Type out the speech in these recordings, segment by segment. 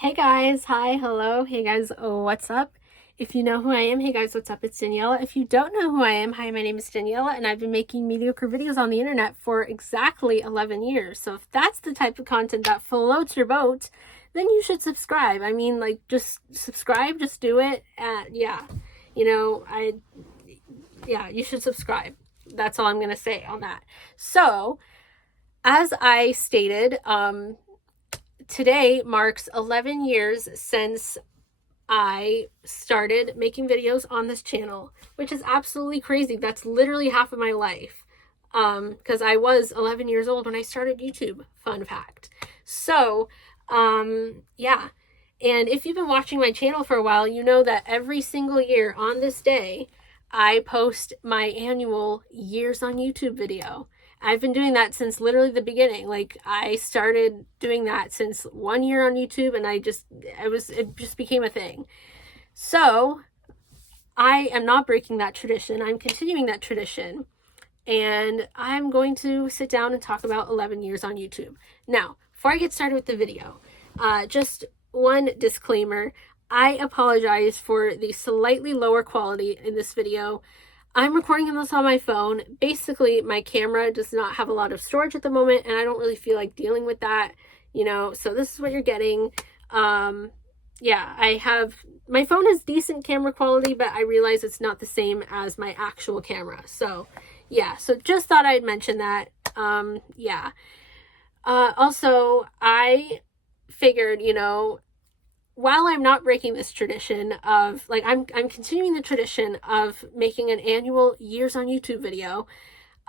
Hey guys, hi, hello, hey guys, what's up? If you know who I am, hey guys, what's up? It's Daniela. If you don't know who I am, hi, my name is Daniela, and I've been making mediocre videos on the internet for exactly 11 years. So if that's the type of content that floats your boat, then you should subscribe. I mean, like, just subscribe, just do it. Yeah, you know, you should subscribe. That's all I'm going to say on that. So, as I stated, today marks 11 years since I started making videos on this channel, which is absolutely crazy. That's literally half of my life. Because I was 11 years old when I started YouTube, fun fact. So, yeah. And if you've been watching my channel for a while, you know that every single year on this day, I post my annual years on YouTube video. I've been doing that since literally the beginning. Like, I started doing that since 1 year on YouTube, and it just became a thing. So I am not breaking that tradition. I'm continuing that tradition, and I'm going to sit down and talk about 11 years on YouTube. Now, before I get started with the video, just one disclaimer. I apologize for the slightly lower quality in this video. I'm recording this on my phone. Basically, my camera does not have a lot of storage at the moment, and I don't really feel like dealing with that, so this is what you're getting. Yeah, my phone has decent camera quality, but I realize it's not the same as my actual camera. So, yeah, so just thought I'd mention that. Yeah. Also, I figured, while I'm not breaking this tradition of, like, I'm continuing the tradition of making an annual years on YouTube video.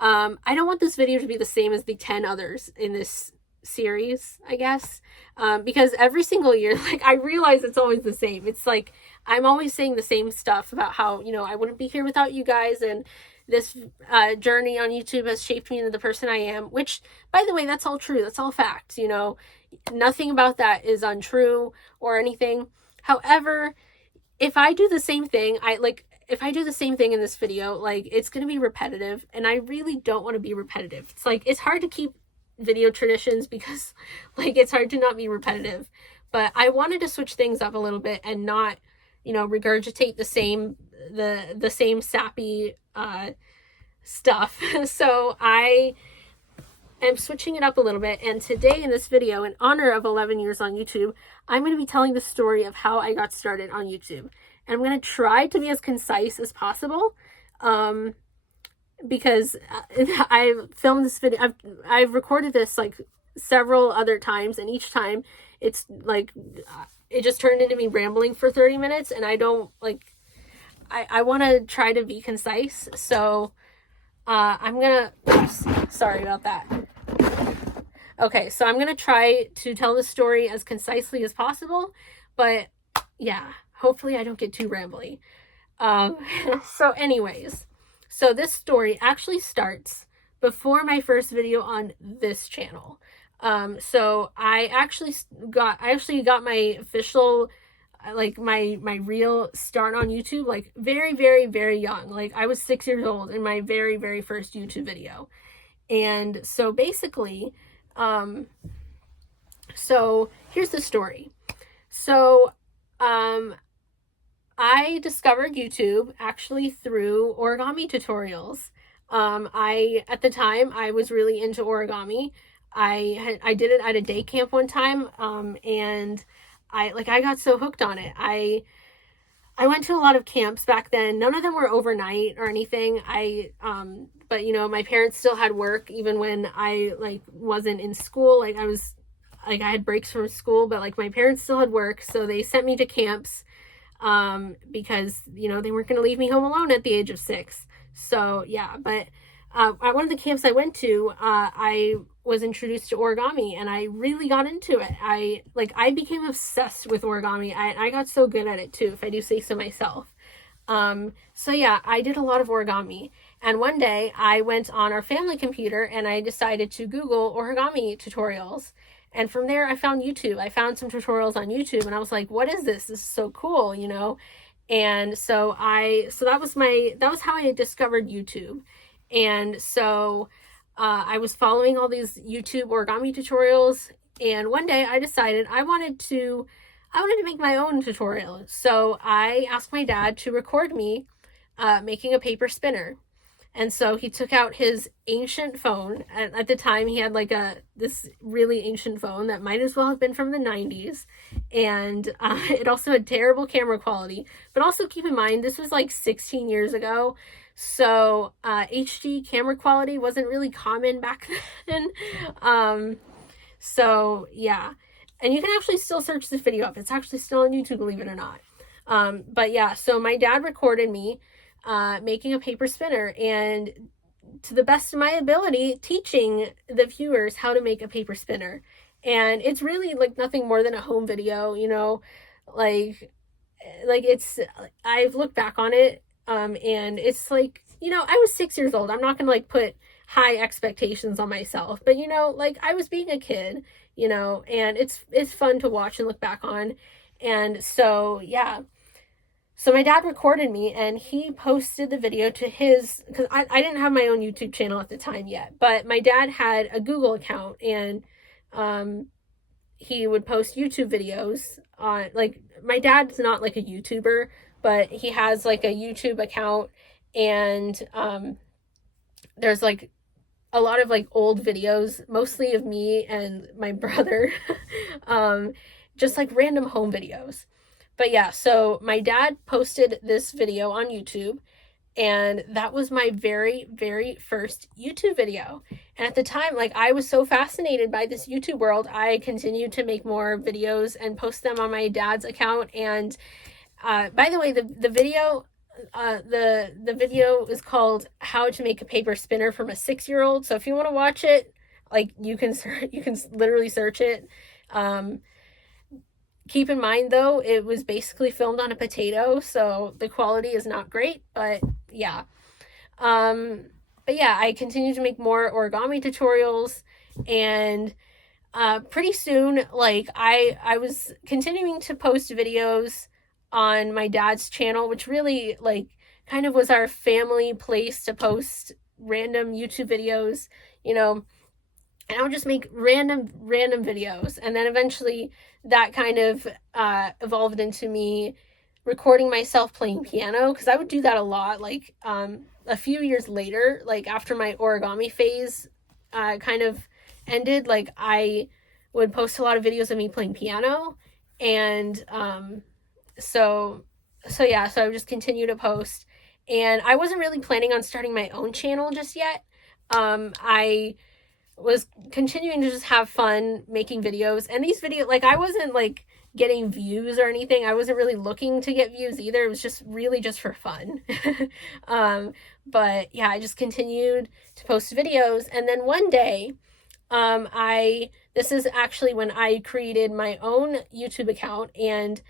I don't want this video to be the same as the 10 others in this series, I guess, because every single year, like, I realize it's always the same. It's like I'm always saying the same stuff about how, I wouldn't be here without you guys, and this journey on YouTube has shaped me into the person I am, which, by the way, that's all true. That's all fact. Nothing about that is untrue or anything. However, if I do the same thing, if I do the same thing in this video, like, it's going to be repetitive, and I really don't want to be repetitive. It's like, it's hard to keep video traditions because, like, it's hard to not be repetitive, but I wanted to switch things up a little bit and not, regurgitate the same sappy stuff. So I am switching it up a little bit, and today in this video, in honor of 11 years on YouTube, I'm going to be telling the story of how I got started on YouTube. And I'm going to try to be as concise as possible, because I've filmed this video, I've recorded this like several other times, and each time it's like, it just turned into me rambling for 30 minutes, and I don't like, I want to try to be concise. So sorry about that. Okay, so I'm going to try to tell the story as concisely as possible, but yeah, hopefully I don't get too rambly. So anyways, so this story actually starts before my first video on this channel. So I actually got my official, like, my real start on YouTube, like, very, very, very young. Like, I was 6 years old in my very, very first YouTube video. And so basically, so here's the story. So, I discovered YouTube actually through origami tutorials. At the time, I was really into origami. I did it at a day camp one time, and I got so hooked on it. I went to a lot of camps back then. None of them were overnight or anything. But my parents still had work even when I, like, wasn't in school. Like, I had breaks from school, but, like, my parents still had work, so they sent me to camps, because, they weren't going to leave me home alone at the age of 6. So, yeah, but at one of the camps I went to, I was introduced to origami, and I really got into it. I became obsessed with origami. I got so good at it too, if I do say so myself. So yeah, I did a lot of origami, and one day I went on our family computer and I decided to Google origami tutorials. And from there, I found YouTube. I found some tutorials on YouTube, and I was like, what is this? This is so cool, And so that was how I discovered YouTube. And so I was following all these YouTube origami tutorials, and one day I decided I wanted to I wanted to make my own tutorial. So I asked my dad to record me making a paper spinner. And so he took out his ancient phone. At the time, he had like this really ancient phone that might as well have been from the 90s. And it also had terrible camera quality. But also keep in mind, this was like 16 years ago. So HD camera quality wasn't really common back then. So yeah. And you can actually still search this video up. It's actually still on YouTube, believe it or not. But yeah, so my dad recorded me making a paper spinner, and to the best of my ability, teaching the viewers how to make a paper spinner. And it's really like nothing more than a home video, you know, like it's, I've looked back on it, and it's like, you know, I was 6 years old. I'm not gonna like put high expectations on myself, but you know, like I was being a kid, you know, and it's fun to watch and look back on. And so yeah, so my dad recorded me and he posted the video to his, because I didn't have my own YouTube channel at the time yet, but my dad had a Google account, and he would post YouTube videos on, like, my dad's not like a YouTuber, but he has like a YouTube account, and there's like a lot of like old videos, mostly of me and my brother, just like random home videos. But yeah, so my dad posted this video on YouTube, and that was my very, very first YouTube video. And at the time, like, I was so fascinated by this YouTube world, I continued to make more videos and post them on my dad's account. And by the way, the video, the video is called "How to Make a Paper Spinner from a 6-Year-Old." So if you want to watch it, like, you can literally search it. Keep in mind, though, it was basically filmed on a potato, so the quality is not great, but yeah. But yeah, I continued to make more origami tutorials, and pretty soon, like, I was continuing to post videos on my dad's channel, which really, like, kind of was our family place to post random YouTube videos, you know. And I would just make random videos. And then eventually that kind of evolved into me recording myself playing piano, because I would do that a lot. Like a few years later, like after my origami phase kind of ended, like I would post a lot of videos of me playing piano. And so yeah, so I would just continue to post. And I wasn't really planning on starting my own channel just yet. I was continuing to just have fun making videos, and these videos, like, I wasn't like getting views or anything. I wasn't really looking to get views either. It was just really just for fun. But yeah, I just continued to post videos. And then one day, this is actually when I created my own YouTube account, and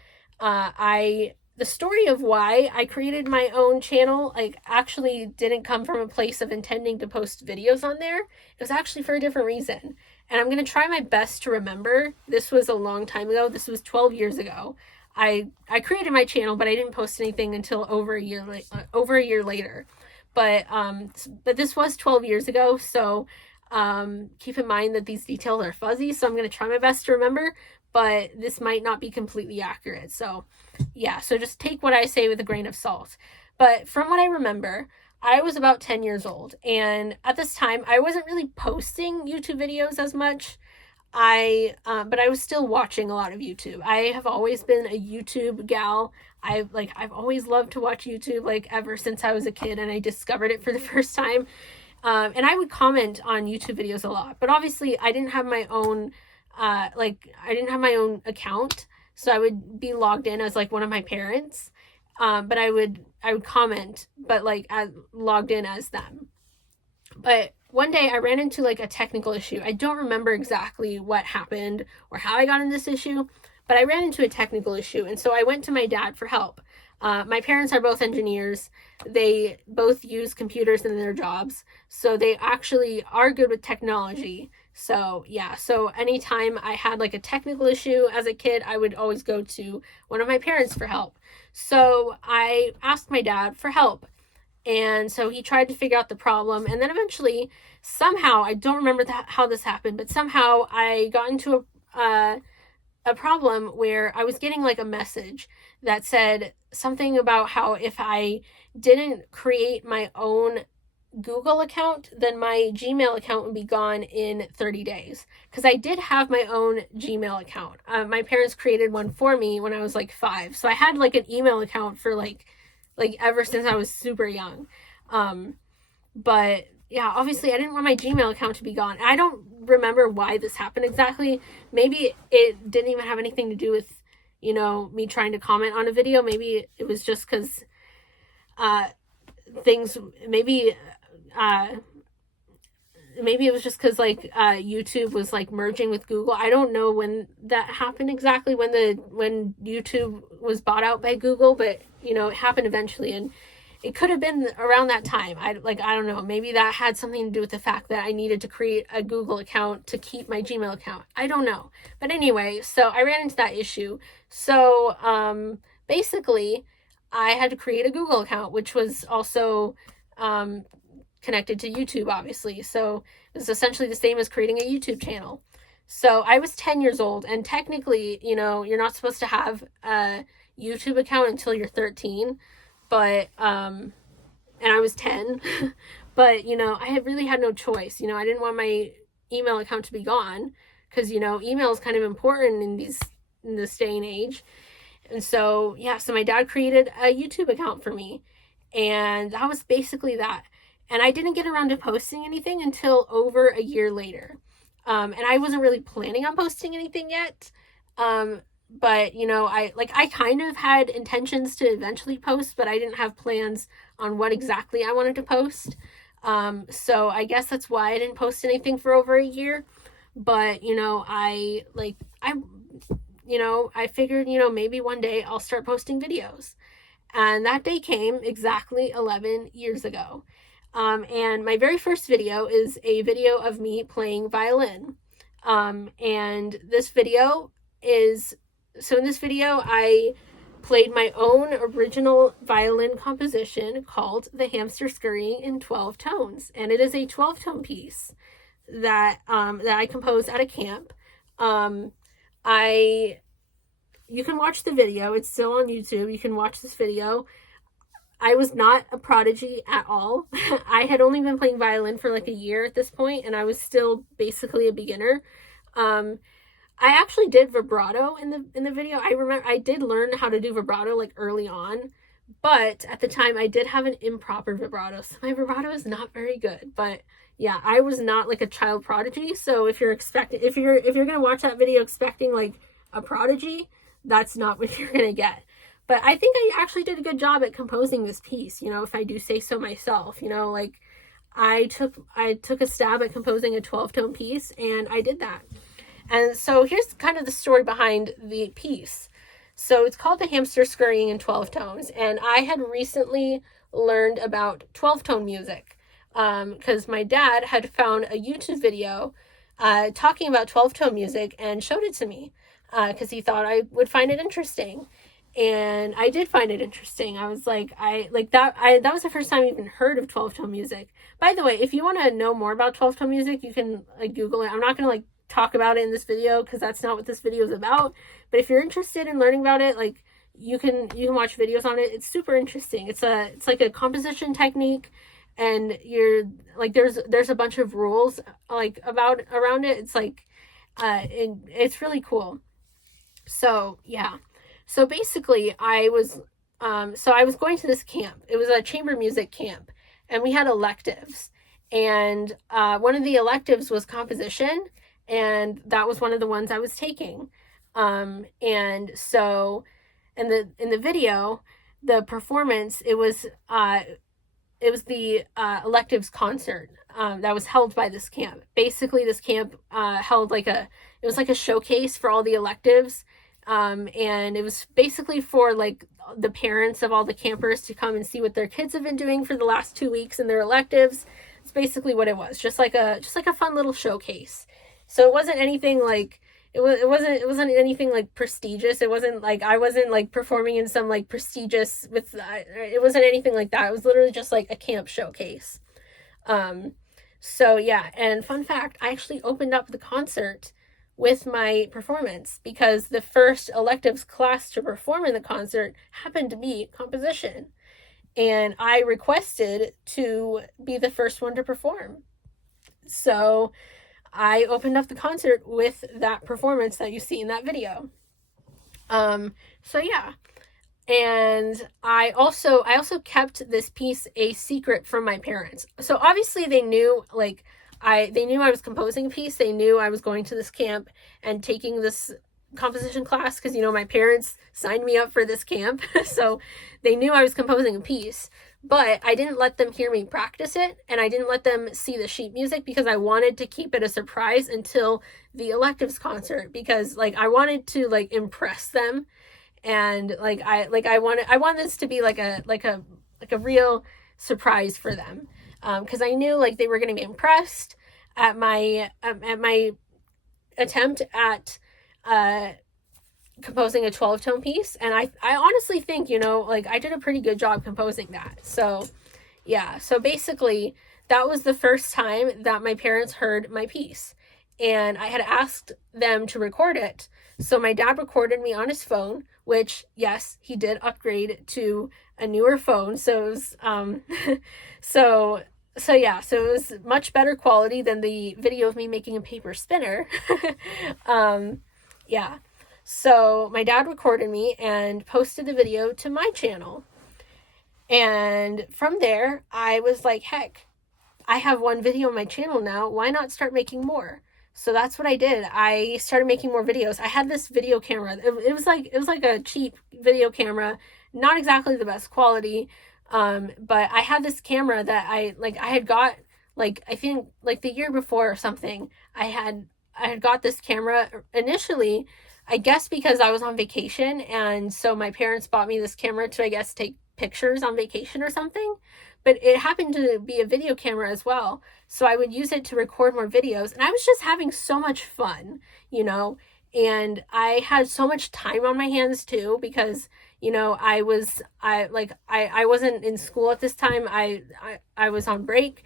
the story of why I created my own channel, like, actually didn't come from a place of intending to post videos on there. It was actually for a different reason. And I'm going to try my best to remember. This was a long time ago. This was 12 years ago. I created my channel, but I didn't post anything until over a year later. But this was 12 years ago, so keep in mind that these details are fuzzy, so I'm going to try my best to remember, but this might not be completely accurate. So yeah, so just take what I say with a grain of salt. But from what I remember, I was about 10 years old, and at this time I wasn't really posting YouTube videos as much. But I was still watching a lot of YouTube. I have always been a YouTube gal. I've always loved to watch YouTube, like, ever since I was a kid, and I discovered it for the first time. And I would comment on YouTube videos a lot, but obviously I didn't have my own I didn't have my own account, so I would be logged in as like one of my parents, but I would comment, but like as logged in as them. But one day I ran into like a technical issue. I don't remember exactly what happened or how I got in this issue, but I ran into a technical issue, and so I went to my dad for help. My parents are both engineers. They both use computers in their jobs, so they actually are good with technology. So yeah, so anytime I had like a technical issue as a kid, I would always go to one of my parents for help. So I asked my dad for help, and so he tried to figure out the problem, and then eventually, somehow, I don't remember how this happened, but somehow I got into a problem where I was getting like a message that said something about how if I didn't create my own Google account, then my Gmail account would be gone in 30 days. Because I did have my own Gmail account. My parents created one for me when I was like 5. So I had like an email account for like ever since I was super young. But yeah, obviously I didn't want my Gmail account to be gone. I don't remember why this happened exactly. Maybe it didn't even have anything to do with, me trying to comment on a video. Maybe it was just because things, maybe it was just because like YouTube was like merging with Google. I don't know when that happened exactly, when YouTube was bought out by Google, but it happened eventually, and it could have been around that time. I don't know. Maybe that had something to do with the fact that I needed to create a Google account to keep my Gmail account. I don't know. But anyway, so I ran into that issue. So basically, I had to create a Google account, which was also connected to YouTube, obviously. So it was essentially the same as creating a YouTube channel. So I was 10 years old, and technically, you're not supposed to have a YouTube account until you're 13. But, and I was 10, but, I had really had no choice. I didn't want my email account to be gone because, email is kind of important in this day and age. And so, yeah, so my dad created a YouTube account for me, and that was basically that. And I didn't get around to posting anything until over a year later. And I wasn't really planning on posting anything yet. But I kind of had intentions to eventually post, but I didn't have plans on what exactly I wanted to post. So I guess that's why I didn't post anything for over a year. But I figured maybe one day I'll start posting videos, and that day came exactly 11 years ago. And my very first video is a video of me playing violin. And this video is, so in this video, I played my own original violin composition called The Hamster Scurrying in 12 Tones. And it is a 12-tone piece that I composed at a camp. You can watch the video. It's still on YouTube. You can watch this video. I was not a prodigy at all. I had only been playing violin for like a year at this point, and I was still basically a beginner. I actually did vibrato in the video. I remember I did learn how to do vibrato like early on, but at the time I did have an improper vibrato, so my vibrato is not very good. But yeah, I was not like a child prodigy. So if you're gonna watch that video expecting like a prodigy, that's not what you're gonna get. But I think I actually did a good job at composing this piece, if I do say so myself. Like I took a stab at composing a 12-tone piece, and I did that. And so here's kind of the story behind the piece. So it's called The Hamster Scurrying in 12 Tones, and I had recently learned about 12-tone music because my dad had found a YouTube video talking about 12-tone music and showed it to me because he thought I would find it interesting. And I did find it interesting. I was like, that was the first time I even heard of 12-tone music. By the way, if you want to know more about 12-tone music, you can like Google it. I'm not going to talk about it in this video because that's not what this video is about. But if you're interested in learning about it, you can watch videos on it. It's super interesting. It's like a composition technique, and you're like there's a bunch of rules around it. It's it's really cool. So yeah. So basically, I was going to this camp. It was a chamber music camp, and we had electives. And one of the electives was composition, and that was one of the ones I was taking. And so, in the video, the performance, it was the electives concert that was held by this camp. Basically, this camp held it was like a showcase for all the electives. And it was basically for the parents of all the campers to come and see what their kids have been doing for the last 2 weeks in their electives. It's basically what it was, just like a fun little showcase. So it wasn't anything it wasn't anything prestigious. It wasn't I wasn't performing in some prestigious it wasn't anything like that. It was literally just a camp showcase. So yeah, and fun fact, I actually opened up the concert with my performance, because the first electives class to perform in the concert happened to be composition. And I requested to be the first one to perform. So I opened up the concert with that performance that you see in that video. So yeah. And I also kept this piece a secret from my parents. So obviously they knew, like, they knew I was composing a piece. They knew I was going to this camp and taking this composition class, because, you know, my parents signed me up for this camp. So they knew I was composing a piece, but I didn't let them hear me practice it, and I didn't let them see the sheet music, because I wanted to keep it a surprise until the electives concert, because, like, I wanted to, like, impress them. And I want this to be like a real surprise for them, because I knew, like, they were going to be impressed at my attempt at composing a 12-tone piece. And I honestly think, you know, like, I did a pretty good job composing that. So yeah, so basically that was the first time that my parents heard my piece, and I had asked them to record it. So my dad recorded me on his phone, which, yes, he did upgrade to a newer phone. So it was, so yeah, so it was much better quality than the video of me making a paper spinner. Yeah. So my dad recorded me and posted the video to my channel. And from there, I was like, heck, I have one video on my channel now. Why not start making more? So that's what I did. I started making more videos. I had this video camera. It was like a cheap video camera, not exactly the best quality. But I had this camera that I had got, like, I think like the year before or something. I had got this camera initially, I guess because I was on vacation, and so my parents bought me this camera to, I guess, take pictures on vacation or something. But it happened to be a video camera as well. So I would use it to record more videos. And I was just having so much fun, you know. And I had so much time on my hands too, because, you know, I wasn't in school at this time. I was on break.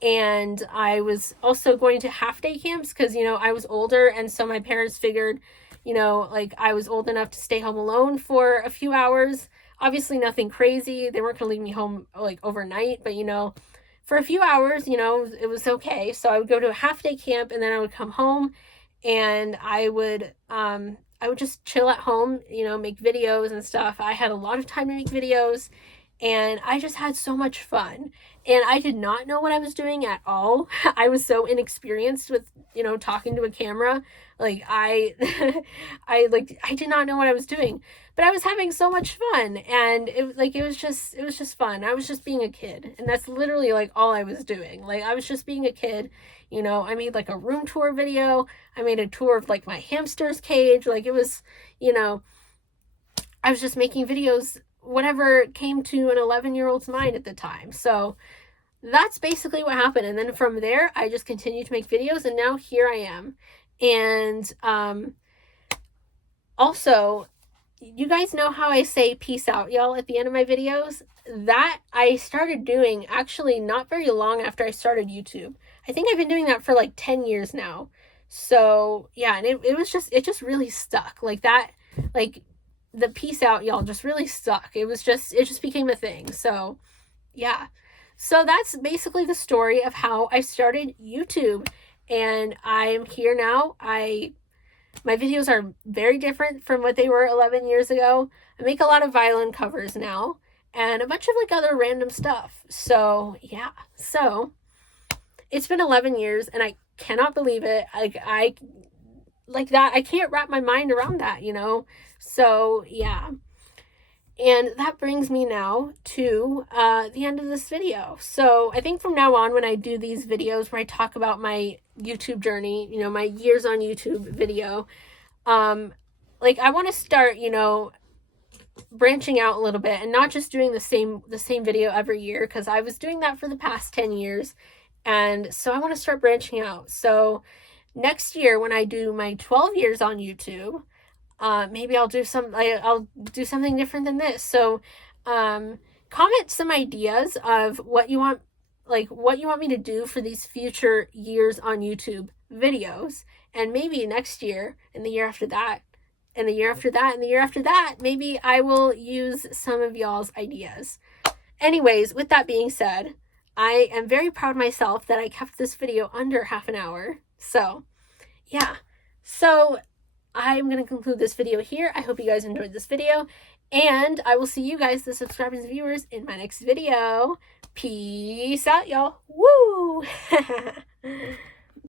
And I was also going to half-day camps because, you know, I was older. And so my parents figured, you know, like, I was old enough to stay home alone for a few hours. Obviously nothing crazy. They weren't going to leave me home, like, overnight, but, you know, for a few hours, you know, it was okay. So I would go to a half-day camp, and then I would come home, and I would just chill at home, you know, make videos and stuff. I had a lot of time to make videos, and I just had so much fun. And I did not know what I was doing at all. I was so inexperienced with, you know, talking to a camera. Like, I did not know what I was doing, but I was having so much fun. And it was just fun. I was just being a kid. And that's literally, like, all I was doing. Like, I was just being a kid. You know, I made, like, a room tour video. I made a tour of, like, my hamster's cage. Like, it was, you know, I was just making videos, whatever came to an 11-year-old's mind at the time. So that's basically what happened. And then from there, I just continued to make videos, and now here I am. And also, you guys know how I say peace out, y'all, at the end of my videos? That I started doing actually not very long after I started YouTube. I think I've been doing that for like 10 years now. So yeah, and it just really stuck. Like that, like, the peace out, y'all, just really stuck. It just became a thing. So yeah. So that's basically the story of how I started YouTube, and I'm here now. My videos are very different from what they were 11 years ago. I make a lot of violin covers now, and a bunch of, like, other random stuff. So yeah, so it's been 11 years, and I cannot believe it. I can't wrap my mind around that, you know? So yeah. And that brings me now to the end of this video. So I think from now on, when I do these videos where I talk about my YouTube journey, you know, my years on YouTube video, like, I want to start, you know, branching out a little bit and not just doing the same video every year, because I was doing that for the past 10 years. And so I want to start branching out. So next year, when I do my 12 years on YouTube, maybe I'll do something different than this. So, comment some ideas of what you want me to do for these future years on YouTube videos. And maybe next year, and the year after that, and the year after that, and the year after that, maybe I will use some of y'all's ideas. Anyways, with that being said, I am very proud of myself that I kept this video under half an hour. So, yeah. So, I'm going to conclude this video here. I hope you guys enjoyed this video. And I will see you guys, the subscribers and viewers, in my next video. Peace out, y'all. Woo!